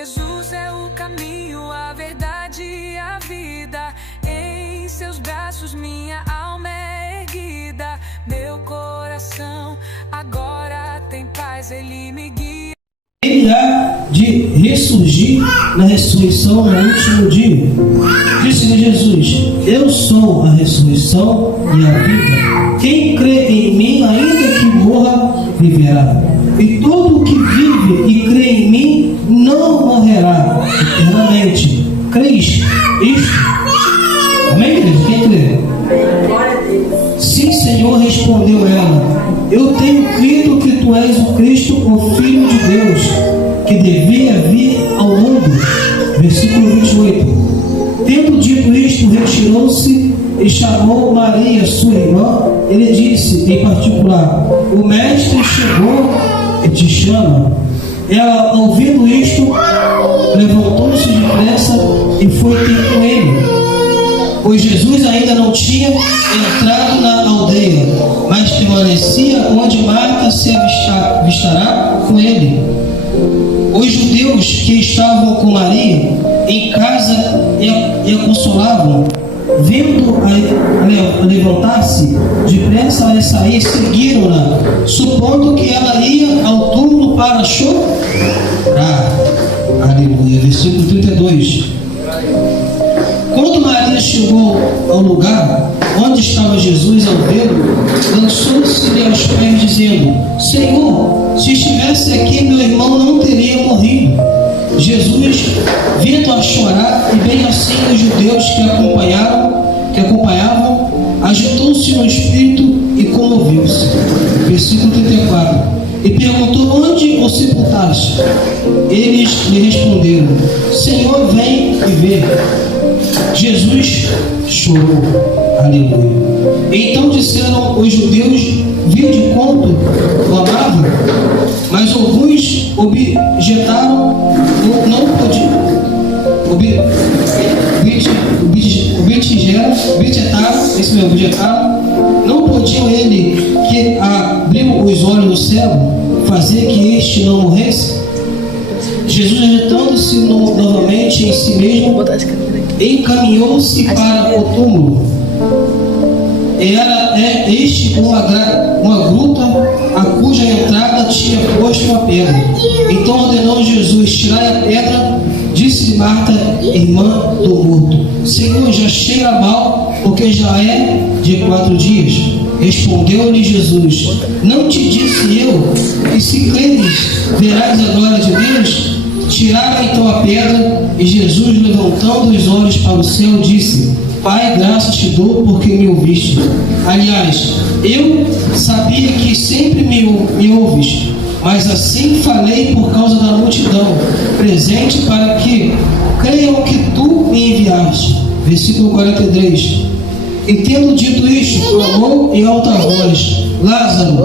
Jesus é o caminho, a verdade e a vida. Em seus braços minha alma é erguida. Meu coração agora tem paz, Ele me guia. Ele há de ressurgir na ressurreição no último dia. Disse-lhe Jesus: eu sou a ressurreição e a vida. Quem crê em mim, ainda que morra, viverá. E todo o que vive e crê em mim não morrerá eternamente. Crês isto? Amém, querido? Quem crê? Sim, Senhor, respondeu ela. Eu tenho crido que tu és o Cristo, o Filho de Deus, que devia vir ao mundo. Versículo 28. Tendo dito isto, retirou-se e chamou Maria, sua irmã. Ele disse, em particular: o Mestre chegou e te chama. Ela, ouvindo isto, levantou-se depressa e foi ter com ele. Pois Jesus ainda não tinha entrado na aldeia, mas permanecia onde Marta se avistará com ele. Os judeus que estavam com Maria em casa e a consolavam, vendo-a levantar-se depressa a sair, seguiram-na, supondo que ela ia ao túmulo para chorar. Aleluia. Versículo 32. Quando Maria chegou ao lugar onde estava Jesus, ao vê-lo, lançou-se-lhe aos pés, dizendo: Senhor, se estivesse aqui, meu irmão não teria morrido. Jesus, vendo-a chorar, e bem assim os judeus que acompanhavam, agitou-se no espírito e comoveu-se. Versículo 34. E perguntou: onde o sepultaste? Eles lhe responderam: Senhor, vem e vê. Jesus chorou. Aleluia. Então disseram os judeus: vide quanto o amava. Mas alguns objetaram, não podiam. Objetaram, não podiam ele que abriu os olhos do cego fazer que este não morresse? Jesus, agitando-se novamente em si mesmo, encaminhou-se para o túmulo. Era uma gruta a cuja entrada tinha posto a pedra. Então ordenou Jesus: tirai a pedra. Disse Marta, irmã do morto: Senhor, já cheira mal, porque já é de 4 dias. Respondeu-lhe Jesus: não te disse eu que se creres verás a glória de Deus? Tiraram então a pedra, e Jesus, levantando os olhos para o céu, disse: Pai, graças te dou porque me ouviste. Aliás, eu sabia que sempre me ouves, mas assim falei por causa da multidão presente, para que creiam que tu me enviaste. Versículo 43. E tendo dito isto, clamou em alta voz: Lázaro,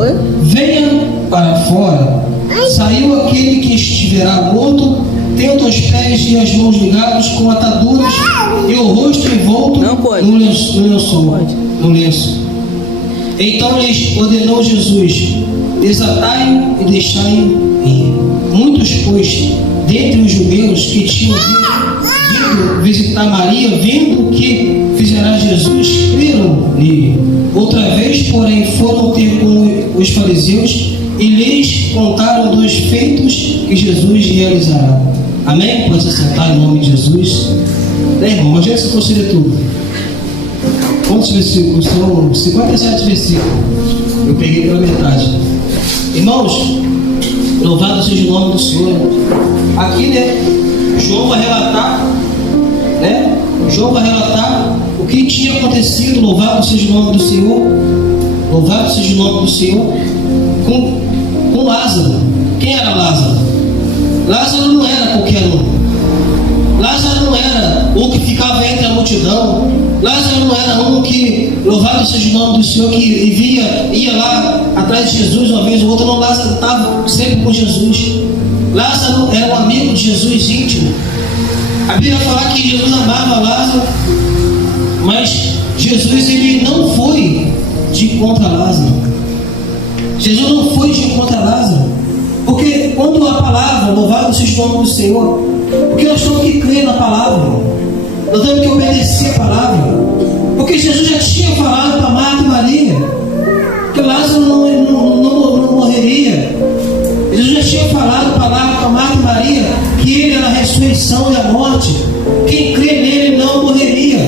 venha para fora. Saiu aquele que estivera morto, tendo os pés e as mãos ligados com ataduras e o rosto envolto no lenço. Então lhes ordenou Jesus: desatai-o e deixai-o ir. Muitos, pois, dentre os judeus que tinham vindo visitar Maria, vendo o que fizera Jesus, creram nele. Outra vez, porém, foram ter com os fariseus e lhes contaram dos feitos que Jesus realizará. Amém? Pode se sentar em nome de Jesus. Irmão, imagina se fosse ler tudo. Quantos versículos? São 57 versículos. Eu peguei pela metade. Irmãos, louvado seja o nome do Senhor. Aqui, João vai relatar, João vai relatar o que tinha acontecido. Louvado seja o nome do Senhor. Louvado seja o nome do Senhor. Com Lázaro. Quem era Lázaro? Lázaro não era qualquer um. Lázaro não era um que ficava entre a multidão. Lázaro não era um que, louvado seja o nome do Senhor, que ia lá atrás de Jesus uma vez ou outra. Não, Lázaro estava sempre com Jesus. Lázaro era um amigo de Jesus íntimo. A Bíblia fala que Jesus amava Lázaro, mas Jesus ele não foi de encontro a Lázaro. Jesus não foi de encontro a Lázaro, porque quando a palavra, louvado seja o nome do Senhor, Porque nós temos que crer na palavra. Nós temos que obedecer a palavra. Porque Jesus já tinha falado para Marta e Maria que Lázaro não morreria. Jesus já tinha falado para Marta e Maria que ele era a ressurreição e a morte. Quem crê nele não morreria.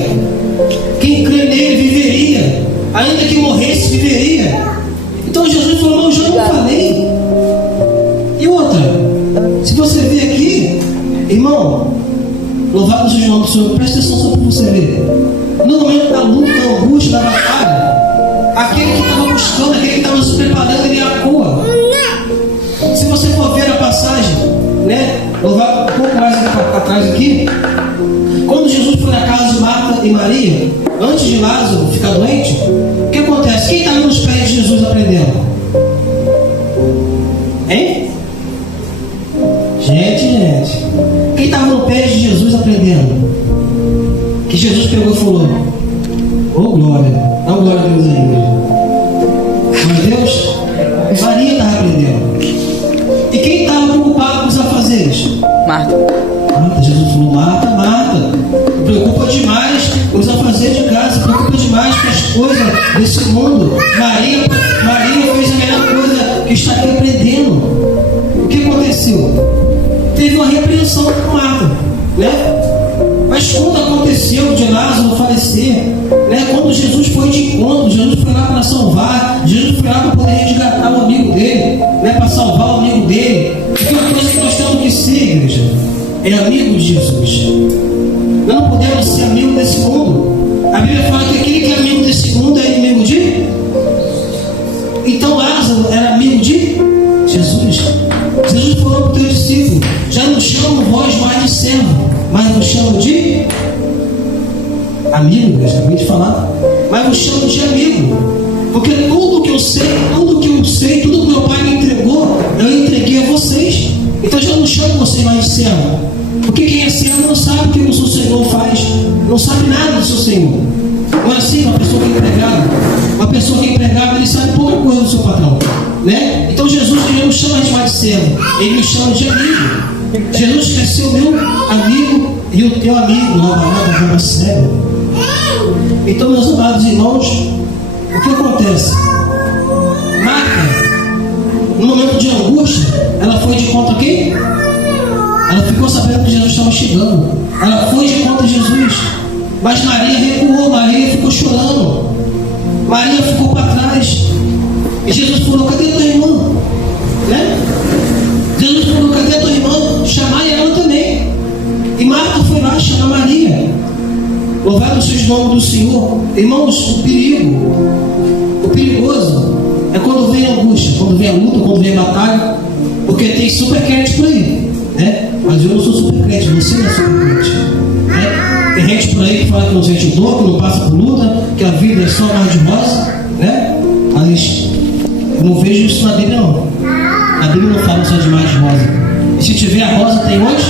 Quem crê nele viveria. Ainda que morresse, viveria. Então Jesus falou, eu já não falei. E outra, se você ver aqui, irmão, louvado seja o nome do Senhor, presta atenção só para você ver. No momento da luta, da angústia, da batalha, aquele que estava buscando, aquele que estava se preparando, ele acua. Se você for ver a passagem, né, louvado um pouco mais atrás aqui, quando Jesus foi na casa de Marta e Maria, antes de Lázaro ficar doente, o que acontece? Quem estava nos pés de Jesus aprendendo? Hein? Gente. Quem estava no pé de Jesus aprendendo? Que Jesus pegou e falou: ô glória, dá uma glória a Deus aí. Meu Deus, Maria estava aprendendo. E quem estava preocupado com os afazeres? Marta. Jesus falou: Marta, preocupa demais com os afazeres de casa, preocupa demais com as coisas desse mundo. Maria fez a melhor coisa que está aqui aprendendo. O que aconteceu? Teve uma repreensão com Marta, né? Mas quando aconteceu de Lázaro falecer, né? Quando Jesus foi de encontro, Jesus foi lá para salvar, Jesus foi lá para poder resgatar o amigo dele, né? Para salvar o amigo dele. Porque uma coisa que nós temos que ser, igreja, é amigo de Jesus. Não podemos ser amigo desse mundo. A Bíblia fala que aquele que é amigo desse mundo é inimigo de... Então Lázaro era amigo de Jesus. Jesus falou para o teu discípulo: já não chamo vós mais de servo, mas vos chamo de amigo. Eu acabei de falar, mas vos chamo de amigo. Porque tudo que eu sei, tudo que meu pai me entregou, eu entreguei a vocês. Então já não chamo vocês mais de servo. Porque quem é servo não sabe o que o seu Senhor faz, não sabe nada do seu Senhor. Não é assim uma pessoa que é empregada? Uma pessoa que é empregada, ele sabe pouca coisa do seu patrão, né? Então Jesus, ele não chama de mais de servo, ele nos chama de amigo. Jesus quer ser o meu amigo e o teu amigo, não sério. Então, meus amados irmãos, o que acontece? Marta, no momento de angústia, ela foi de conta a quem? Ela ficou sabendo que Jesus estava chegando. Ela foi de conta a Jesus. Mas Maria recuou, Maria ficou chorando. Maria ficou para trás. E Jesus falou: cadê tua irmã? Né? Jesus falou: cadê a tua irmã? Chamai ela também. E Marta foi lá chamar Maria. Louvado seja o nome do Senhor. Irmãos, o perigoso é quando vem a angústia, quando vem a luta, quando vem a batalha. Porque tem super crente por aí, né? Mas eu não sou super crente, você não é super crente, né? Tem gente por aí que fala que não sente dor, que não passa por luta, que a vida é só mar de rosa, né? Mas eu não vejo isso na Bíblia, não. A Bíblia não fala só de mar de rosa. E se tiver a rosa, tem onde?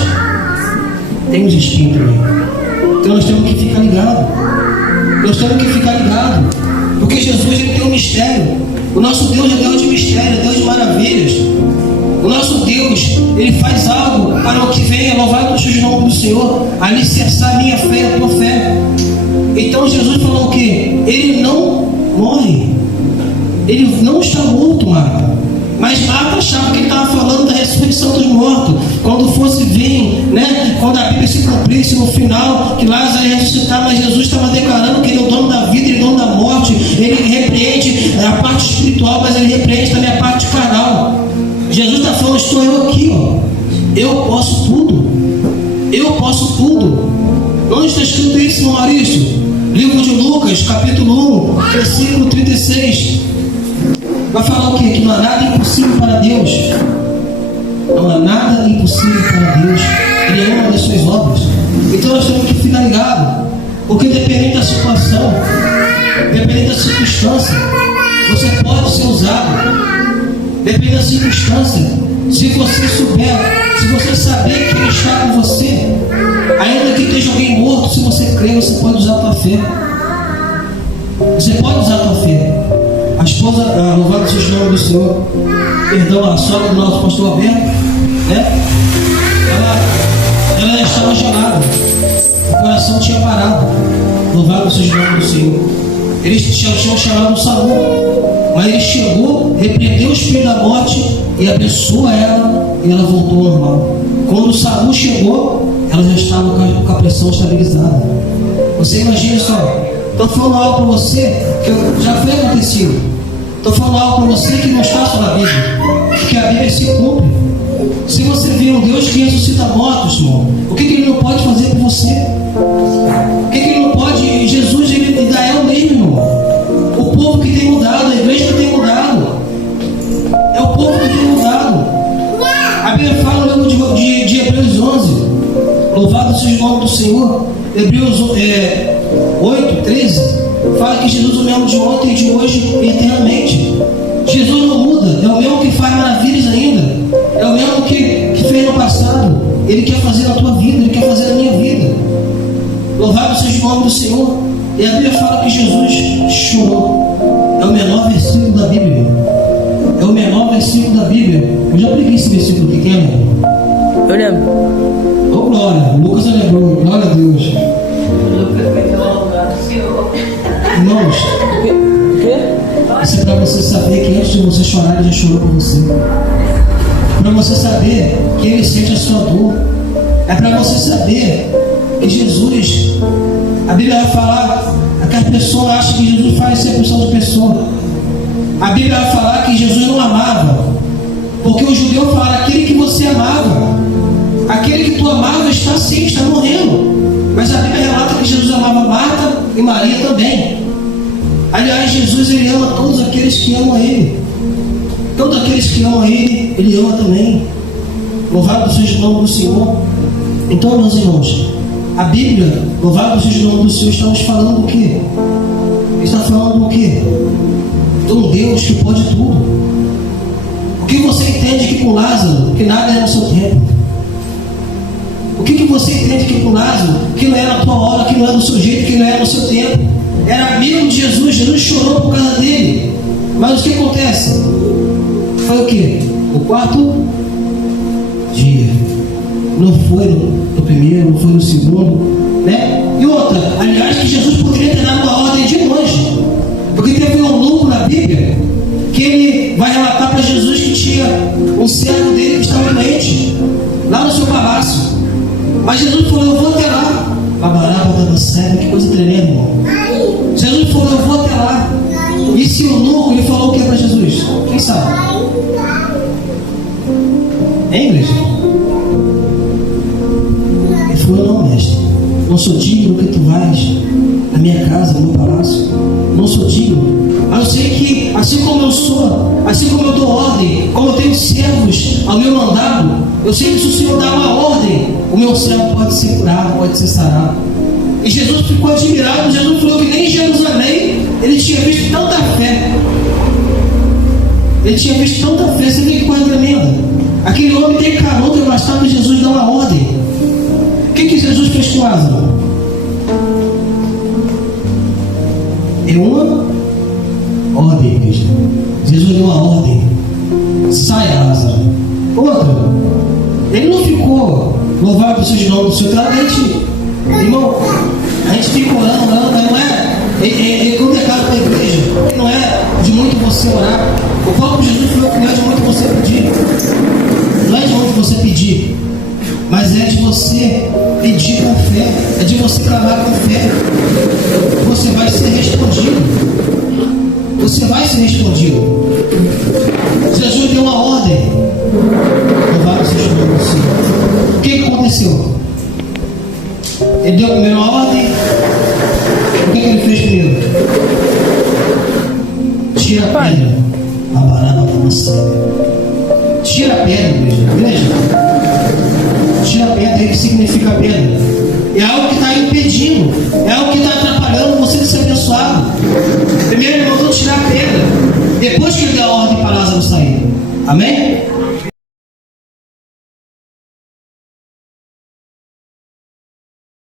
Tem os espinhos também. Então nós temos que ficar ligados. Porque Jesus, ele tem um mistério. O nosso Deus é Deus de mistério, é Deus de maravilhas. O nosso Deus, ele faz algo para o que venha, louvado seja o nome do Senhor, alicerçar a minha fé e a tua fé. Então Jesus falou o quê? Ele não morre. Ele não está morto, Marta. Mas Marta achava que ele estava falando da ressurreição dos mortos. Quando fosse vir, né? Quando a Bíblia se cumprisse no final, que Lázaro ia ressuscitar, mas Jesus estava declarando que ele é o dono da vida, ele é o dono da morte. Ele repreende a parte espiritual, mas ele repreende também a parte carnal. Jesus está falando: estou eu aqui, ó. Eu posso tudo. Onde está escrito isso, irmão Maurício? Livro de Lucas, capítulo 1, versículo 36. Vai falar o quê? Que não há nada impossível para Deus. Não há nada impossível para Deus. Ele é uma das suas obras. Então nós temos que ficar ligados. Porque dependendo da situação, dependendo da circunstância, você pode ser usado. Depende da circunstância. Se você souber, se você saber que Ele está com você, ainda que esteja alguém morto, se você crer, você pode usar a tua fé. Você pode usar a tua fé. A esposa, louvado seja o nome do Senhor, perdão, a sogra do nosso pastor Alberto, né? ela já estava gelada, o coração tinha parado. Louvado seja o nome do Senhor. Eles tinham chamado Saul, mas ele chegou, repreendeu o espírito da morte e abençoou ela, e ela voltou ao normal. Quando Saul chegou, ela já estava com a pressão estabilizada. Você imagina só, estou falando algo para você que já foi acontecido. Estou falando algo para você que não está só na Bíblia, que a Bíblia se cumpre. Se você vê um Deus que ressuscita mortos, irmão, o que Ele não pode fazer por você? O que Ele não pode? Jesus, Ele ainda é o mesmo, irmão. O povo que tem mudado, a igreja que tem mudado, é o povo que tem mudado. A Bíblia fala no livro de Hebreus 11, louvado seja o nome do Senhor. Hebreus 8, 13, fala que Jesus é o mesmo de ontem, de hoje e eternamente. Jesus não muda, é o mesmo que faz maravilhas ainda, é o mesmo que fez no passado. Ele quer fazer na tua vida, Ele quer fazer na minha vida. Louvado seja o nome do Senhor. E a Bíblia fala que Jesus chorou. É o menor versículo da Bíblia. É o menor versículo da Bíblia. Eu já preguei esse versículo aqui, quem lembra? Eu lembro. Ô glória, o Lucas já lembrou, glória a Deus. Irmãos, isso é para você saber que antes de você chorar, Ele já chorou por você. Para você saber que Ele sente a sua dor. É para você saber que Jesus, a Bíblia vai falar que a pessoa acha que Jesus faz exceção de pessoa. A Bíblia vai falar que Jesus não amava, porque o judeu fala: aquele que você amava, aquele que tu amava está sim, está morrendo. Mas a Bíblia relata que Jesus amava Marta e Maria também. Aliás, Jesus, Ele ama todos aqueles que amam a Ele. Todos aqueles que amam a Ele, Ele ama também. Louvado seja o nome do Senhor. Então, meus irmãos, a Bíblia, louvado seja o nome do Senhor, estamos falando o quê? Está falando o quê? De um Deus que pode tudo. O que você entende que com Lázaro, que nada é no seu tempo? O que você entende que com Lázaro, que não é na tua hora, que não é do seu jeito, que não é no seu tempo? Era amigo de Jesus, Jesus chorou por causa dele. Mas o que acontece? Foi o quê? O quarto dia. Não foi no primeiro, não foi no segundo, né? E outra, aliás, que Jesus poderia ter dado uma ordem de longe, porque teve um eunuco na Bíblia que ele vai relatar para Jesus que tinha um servo dele que estava doente lá no seu palácio. Mas Jesus falou: eu vou até lá. Babaraba da serva, que coisa tremenda, irmão. Jesus falou: eu vou até lá. E esse eunuco, ele falou o que para Jesus? Quem sabe? Hein, igreja? Ele falou: não, mestre, não sou digno que tu vais na minha casa, no meu palácio. Não sou digno. Mas eu sei que, assim como eu sou, assim como eu dou ordem, como eu tenho servos ao meu mandado, eu sei que se o Senhor dá uma ordem, o meu servo pode ser curado, pode ser sarado. E Jesus ficou admirado. Jesus falou que nem em Jerusalém ele tinha visto tanta fé. Ele tinha visto tanta fé. Você vê que coisa tremenda. Aquele homem tem caroço, bastava Jesus dar uma ordem. O que Jesus fez com Lázaro? É uma ordem, igreja. Jesus deu uma ordem: sai, Lázaro. Outra, ele não ficou, louvado seja o nome do Senhor, claramente, irmão. A gente fica orando, não é complicado para a igreja, não é de muito você orar. O próprio Jesus falou que não é de muito você pedir, não é de muito você pedir, mas é de você pedir com fé, é de você clamar com fé. Você vai ser respondido. Você vai ser respondido. Jesus deu uma ordem. Louvado seja o nome do Senhor. O que aconteceu? Ele deu a primeira ordem. O que ele fez primeiro? Tira a pedra. A baraba está na cega. Tira a pedra, igreja. Tira a pedra. O que significa pedra? É algo que está impedindo, é algo que está atrapalhando você de ser abençoado. Primeiro ele mandou tirar a pedra, depois que ele deu a ordem para Lázaro sair. Amém?